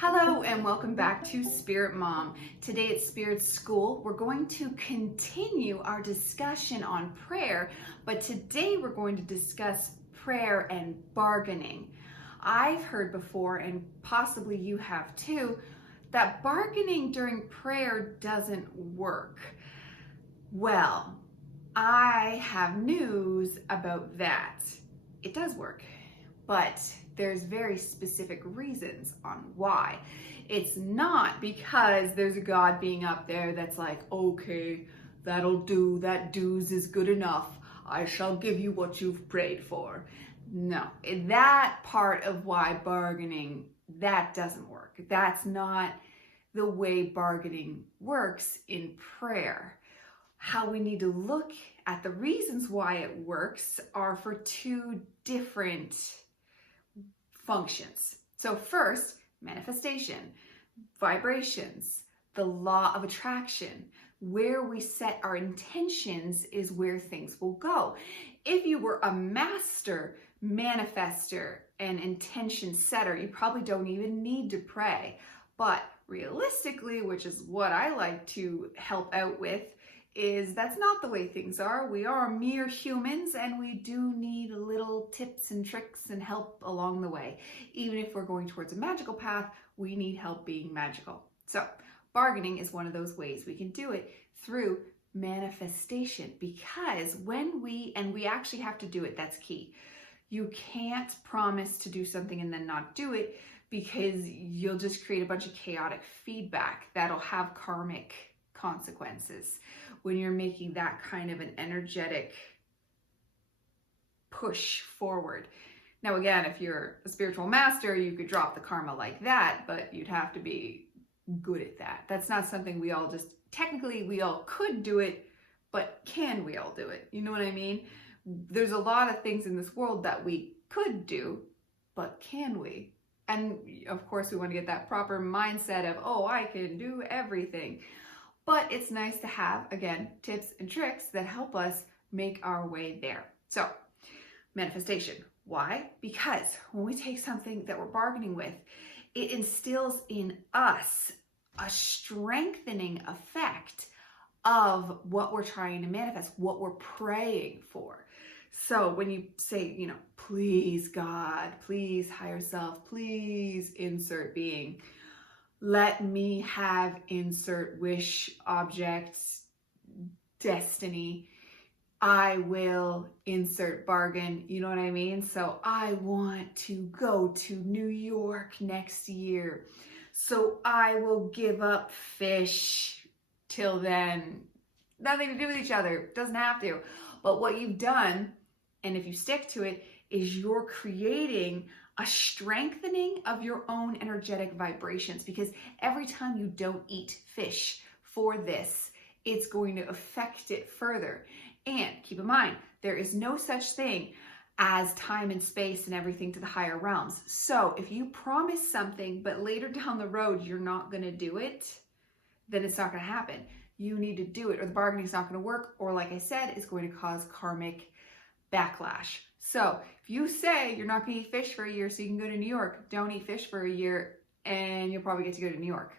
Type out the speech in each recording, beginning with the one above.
Hello and welcome back to Spirit Mom. Today at Spirit School, we're going to continue our discussion on prayer, but today we're going to discuss prayer and bargaining. I've heard before, and possibly you have too, that bargaining during prayer doesn't work. Well, I have news about that. It does work, but there's very specific reasons on why. It's not because there's a God being up there that's like, okay, that'll do, that dues is good enough. I shall give you what you've prayed for. No, that part of why bargaining, that doesn't work. That's not the way bargaining works in prayer. How we need to look at the reasons why it works are for two different functions. So first, manifestation, vibrations, the law of attraction. Where we set our intentions is where things will go. If you were a master manifester and intention setter, you probably don't even need to pray. But realistically, which is what I like to help out with, is that's not the way things are. We are mere humans and we do need little tips and tricks and help along the way. Even if we're going towards a magical path, we need help being magical. So bargaining is one of those ways we can do it through manifestation, because when we actually have to do it, that's key. You can't promise to do something and then not do it, because you'll just create a bunch of chaotic feedback that'll have karmic consequences when you're making that kind of an energetic push forward. Now, again, if you're a spiritual master, you could drop the karma like that, but you'd have to be good at that. That's not something we all technically we all could do it, but can we all do it? You know what I mean? There's a lot of things in this world that we could do, but can we? And of course, we want to get that proper mindset of, oh, I can do everything. But it's nice to have, again, tips and tricks that help us make our way there. So, manifestation. Why? Because when we take something that we're bargaining with, it instills in us a strengthening effect of what we're trying to manifest, what we're praying for. So when you say, please God, please higher self, please insert being, let me have insert wish, object, destiny. I will insert bargain. You know what I mean? So I want to go to New York next year. So I will give up fish till then. Nothing to do with each other. Doesn't have to. But what you've done, and if you stick to it, is you're creating a strengthening of your own energetic vibrations, because every time you don't eat fish for this, it's going to affect it further. And keep in mind, there is no such thing as time and space and everything to the higher realms. So if you promise something, but later down the road, you're not going to do it, then it's not going to happen. You need to do it, or the bargaining is not going to work, or like I said, it's going to cause karmic backlash. So if you say you're not going to eat fish for a year so you can go to New York, don't eat fish for a year and you'll probably get to go to New York,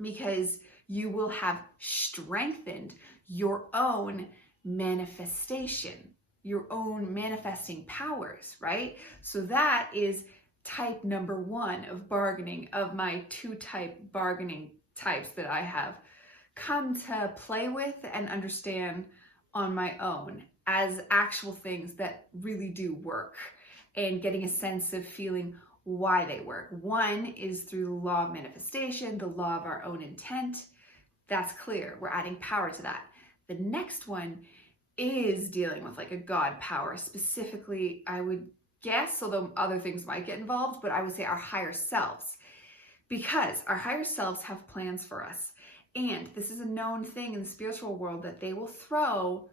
because you will have strengthened your own manifestation, your own manifesting powers, right? So that is type number one of bargaining, of my two bargaining types that I have come to play with and understand on my own as actual things that really do work, and getting a sense of feeling why they work. One is through the law of manifestation, the law of our own intent. That's clear. We're adding power to that. The next one is dealing with like a God power. Specifically, I would guess, although other things might get involved, but I would say our higher selves, because our higher selves have plans for us. And this is a known thing in the spiritual world, that they will throw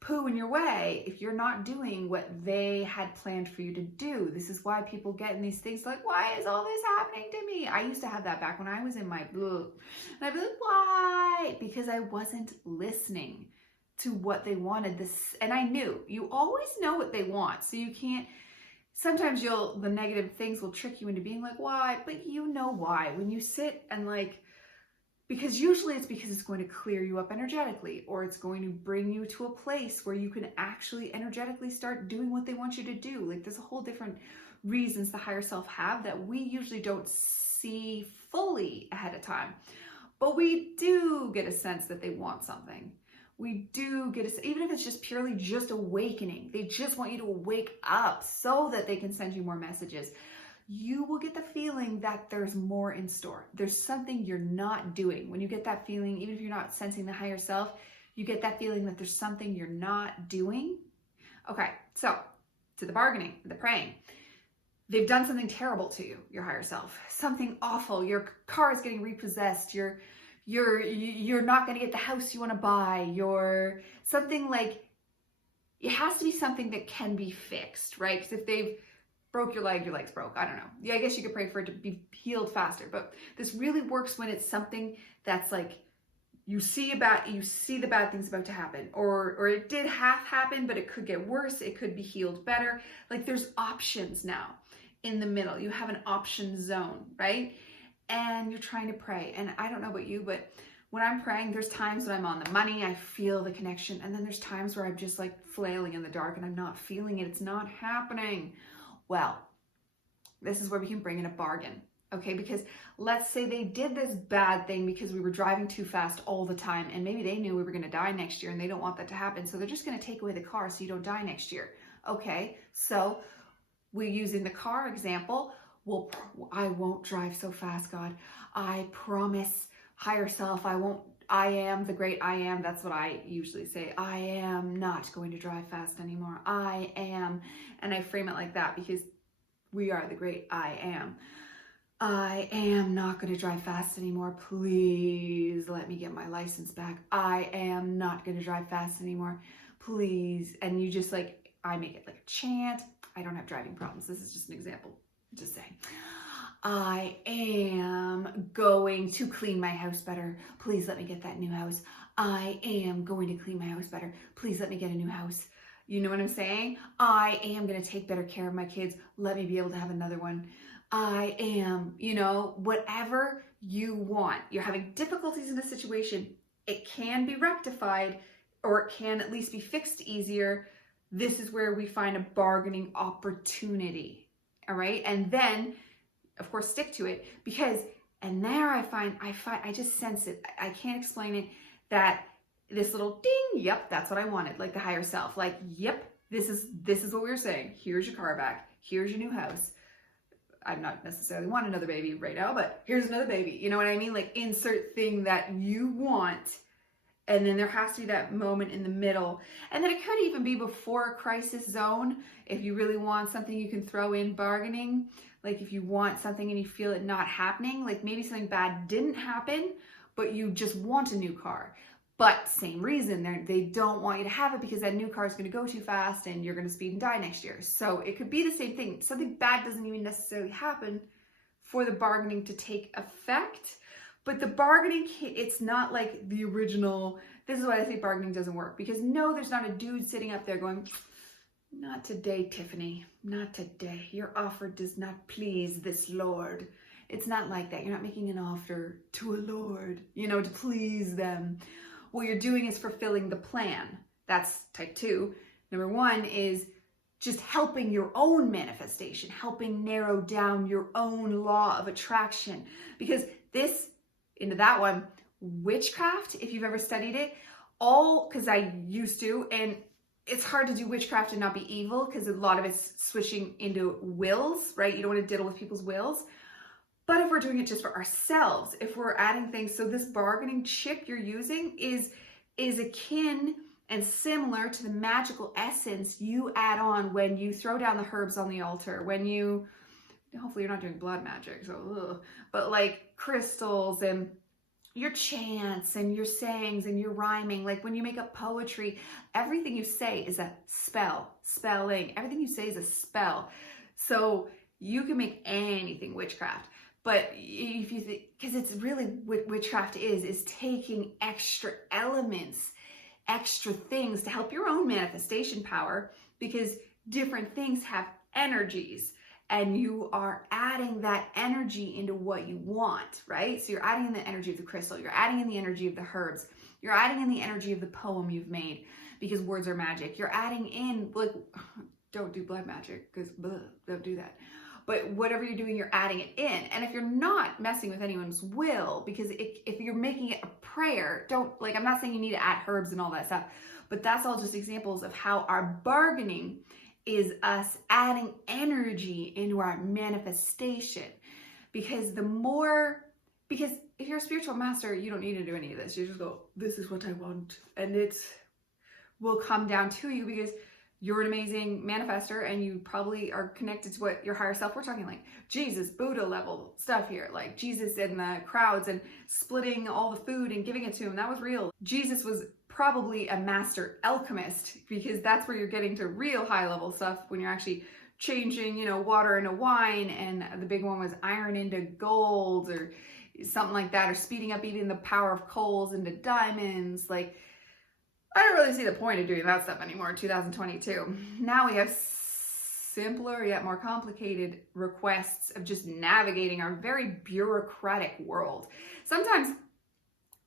poo in your way if you're not doing what they had planned for you to do. This is why people get in these things like, why is all this happening to me? I used to have that back when I was in my blue. And I'd be like, why? Because I wasn't listening to what they wanted. And I knew, you always know what they want. So you can't sometimes the negative things will trick you into being like, why? But you know why. When you sit and like, because usually it's because it's going to clear you up energetically, or it's going to bring you to a place where you can actually energetically start doing what they want you to do. Like there's a whole different reasons the higher self have that we usually don't see fully ahead of time. But we do get a sense that they want something. We do get even if it's just purely just awakening, they just want you to wake up so that they can send you more messages. You will get the feeling that there's more in store. There's something you're not doing. When you get that feeling, even if you're not sensing the higher self, you get that feeling that there's something you're not doing. Okay, so to the bargaining, the praying. They've done something terrible to you, your higher self. Something awful. Your car is getting repossessed. You're not going to get the house you want to buy. You're something like, it has to be something that can be fixed, right? Because if they've broke your leg, your leg's broke. I don't know. Yeah, I guess you could pray for it to be healed faster. But this really works when it's something that's like, you see the bad things about to happen, or it did half happen, but it could get worse. It could be healed better. Like there's options now in the middle. You have an option zone, right? And you're trying to pray. And I don't know about you, but when I'm praying, there's times when I'm on the money, I feel the connection. And then there's times where I'm just like flailing in the dark and I'm not feeling it. It's not happening. Well, this is where we can bring in a bargain, okay? Because let's say they did this bad thing because we were driving too fast all the time, and maybe they knew we were going to die next year and they don't want that to happen. So they're just going to take away the car so you don't die next year. Okay, so we're using the car example. Well, I won't drive so fast, God. I promise, higher self, I am the great I am. That's what I usually say. I am not going to drive fast anymore. I am. And I frame it like that because we are the great I am. I am not going to drive fast anymore. Please let me get my license back. I am not going to drive fast anymore. Please. And you just like, I make it like a chant. I don't have driving problems. This is just an example. Just saying. I am going to clean my house better. Please let me get that new house. I am going to clean my house better. Please let me get a new house. You know what I'm saying? I am going to take better care of my kids. Let me be able to have another one. I am, whatever you want. You're having difficulties in a situation. It can be rectified, or it can at least be fixed easier. This is where we find a bargaining opportunity. All right. And then, of course, stick to it, because, and there I just sense it. I can't explain it, that this little ding, yep, that's what I wanted. Like the higher self, like, yep, this is what we were saying. Here's your car back. Here's your new house. I'm not necessarily want another baby right now, but here's another baby. You know what I mean? Like insert thing that you want. And then there has to be that moment in the middle. And then it could even be before a crisis zone. If you really want something, you can throw in bargaining. Like if you want something and you feel it not happening, like maybe something bad didn't happen, but you just want a new car. But same reason, they don't want you to have it because that new car is going to go too fast and you're going to speed and die next year. So it could be the same thing. Something bad doesn't even necessarily happen for the bargaining to take effect. But the bargaining, it's not like the original. This is why I say bargaining doesn't work. Because no, there's not a dude sitting up there going, not today, Tiffany. Not today. Your offer does not please this Lord. It's not like that. You're not making an offer to a Lord, to please them. What you're doing is fulfilling the plan. That's type 2. Number 1 is just helping your own manifestation, helping narrow down your own law of attraction. Because this, into that one, witchcraft, if you've ever studied it, because I used to, and it's hard to do witchcraft and not be evil because a lot of it's switching into wills, right? You don't want to diddle with people's wills. But if we're doing it just for ourselves, if we're adding things, so this bargaining chip you're using is akin and similar to the magical essence you add on when you throw down the herbs on the altar, when you, hopefully you're not doing blood magic, but like crystals and your chants and your sayings and your rhyming, like when you make up poetry, everything you say is a spelling. Everything you say is a spell. So you can make anything witchcraft. But if you think, because it's really what witchcraft is taking extra elements, extra things to help your own manifestation power, because different things have energies, and you are adding that energy into what you want, right? So you're adding in the energy of the crystal, you're adding in the energy of the herbs, you're adding in the energy of the poem you've made, because words are magic. You're adding in, like, don't do blood magic, because don't do that. But whatever you're doing, you're adding it in. And if you're not messing with anyone's will, because if you're making it a prayer, don't, like, I'm not saying you need to add herbs and all that stuff, but that's all just examples of how our bargaining is us adding energy into our manifestation. Because if you're a spiritual master, you don't need to do any of this. You just go, this is what I want. And it will come down to you, because you're an amazing manifester and you probably are connected to what your higher self. We're talking like Jesus, Buddha level stuff here, like Jesus in the crowds and splitting all the food and giving it to him. That was real. Jesus was probably a master alchemist, because that's where you're getting to real high level stuff, when you're actually changing, water into wine, and the big one was iron into gold or something like that, or speeding up even the power of coals into diamonds. Like, I don't really see the point of doing that stuff anymore in 2022. Now we have simpler yet more complicated requests of just navigating our very bureaucratic world. Sometimes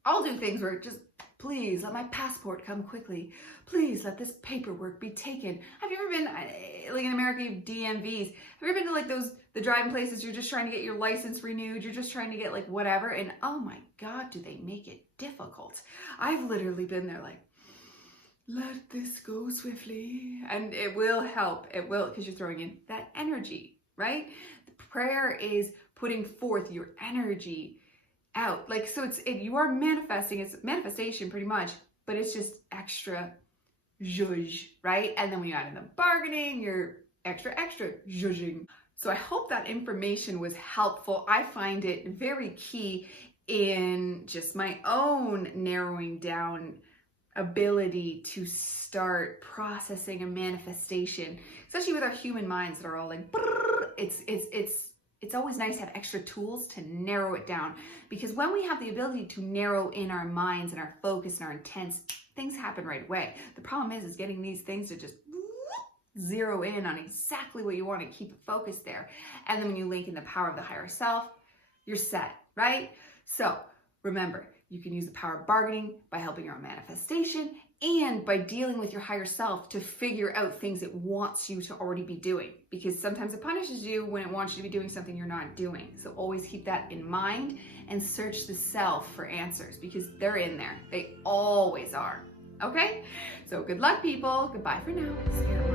I'll do things where just, please let my passport come quickly. Please let this paperwork be taken. Have you ever been, like in America, you have DMVs. Have you ever been to like the driving places, you're just trying to get your license renewed, you're just trying to get like whatever, and oh my God, do they make it difficult. I've literally been there like, let this go swiftly, and it will help. It will, because you're throwing in that energy, right? The prayer is putting forth your energy out. Like, so you are manifesting, it's manifestation pretty much, but it's just extra zhuzh, right? And then when you add in the bargaining, you're extra zhuzhing. So I hope that information was helpful. I find it very key in just my own narrowing down ability to start processing a manifestation, especially with our human minds that are all like, it's always nice to have extra tools to narrow it down, because when we have the ability to narrow in our minds and our focus and our intents, things happen right away. The problem is getting these things to just zero in on exactly what you want to keep it focused there. And then when you link in the power of the higher self, you're set, right? So remember, you can use the power of bargaining by helping your own manifestation, and by dealing with your higher self to figure out things it wants you to already be doing, because sometimes it punishes you when it wants you to be doing something you're not doing. So always keep that in mind and search the self for answers, because they're in there. They always are. Okay? So good luck, people. Goodbye for now.